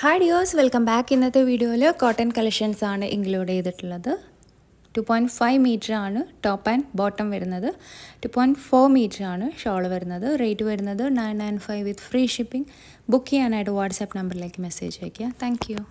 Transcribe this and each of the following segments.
Hi dears, welcome back. ഇന്നത്തെ വീഡിയോയിൽ cotton collections ആണ് ഇൻക്ലൂഡ് ചെയ്തിട്ടുള്ളത്. 2.5 മീറ്റർ ആണ് ടോപ്പ് ആൻഡ് ബോട്ടം വരുന്നത്. 2.4 മീറ്റർ ആണ് ഷോൾ വരുന്നത്. റേറ്റ് വരുന്നത് 995 വിത്ത് ഫ്രീ ഷിപ്പിംഗ്. ബുക്ക് ചെയ്യാനായിട്ട് വാട്സാപ്പ് നമ്പറിലേക്ക് മെസ്സേജ് അയയ്ക്കുക. Thank you.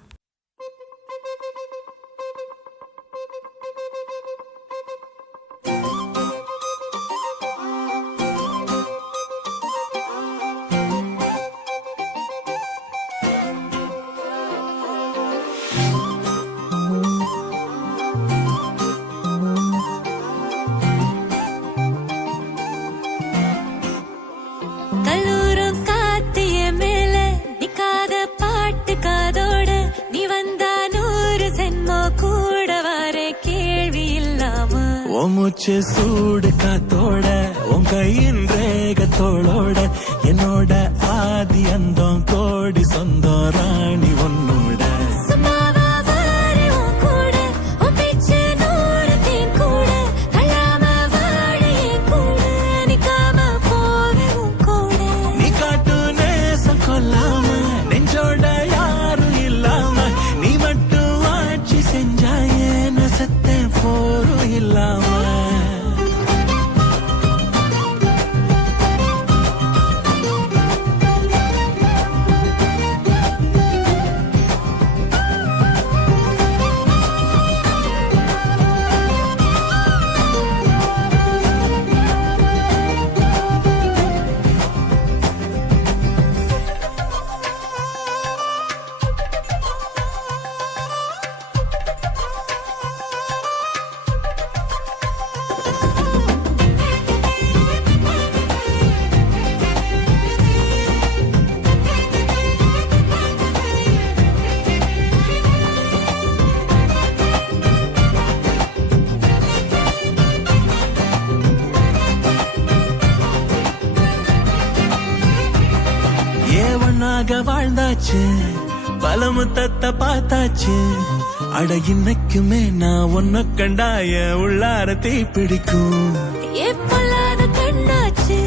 மூச்சு சூடு காத்தோட உன் கையின் ரேகத்தோளோட என்னோட ஆதி அந்தம் கோடி சொந்தம் ராணி உன்னோட நீ காட்டு நேசம் கொல்லாம நெஞ்சோட யாரும் இல்லாம நீ மட்டும் ஆட்சி செஞ்சாயே நசத்தே போரும் இல்லாம வாழ்ந்தாச்சு பல முத்தத்தை பார்த்தாச்சு. அட இன்னைக்குமே நான் ஒன்ன கண்டாய உள்ளார தீ பிடிக்கும். கண்ணாச்சு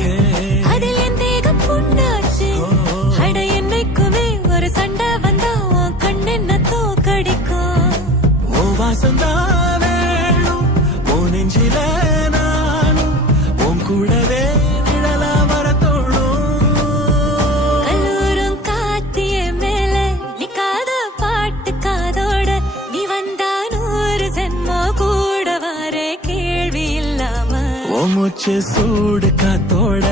அதில் என் தேகம் புண்ணாச்சு. அட என்னைக்குமே ஒரு சண்டை வந்தா உன் கண்ணென்ன தோக்கடிக்கும். ஓ வாசந்தான் வேணும் ஓ நெஞ்சில நானும் உன் கூடவே மூச்சு சூடு காத்தோட